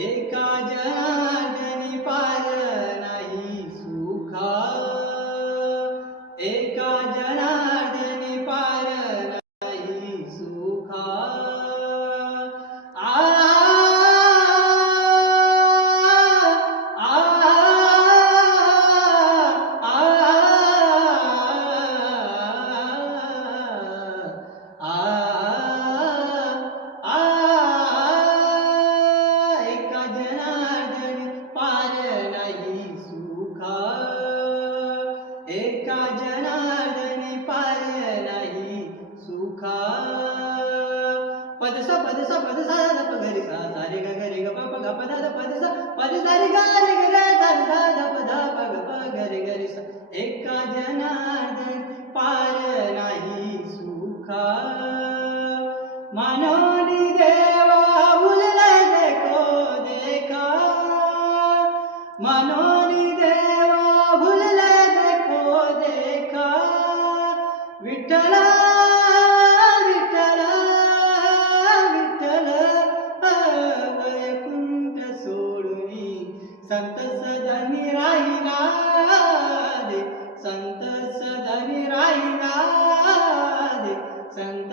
एका जनार्दनी पार नाही सुखा, एका जनार्दनी पार नाही सुखा. आ आ आ एका जनार्दनी पार नाही सुखा, एका जनार्दनी पार नाही सुखा. पद सा ध प ग रे सा सा रे ग रे ग प प ग प ध ध पद सा रे ग रे ग रे सा सा ध प ध प ग प ग रे सा. एका जनार्दनी पार नाही सुखा. मनोनी देवा भुलले देखो देखा, मनोनी देवा भुलले देखो देखा. विठ्ठला विठ्ठला विठ्ठल वैकुंठ सोडूनी संत सदनी राहिला दे, संत सदनी राहिला दे, संत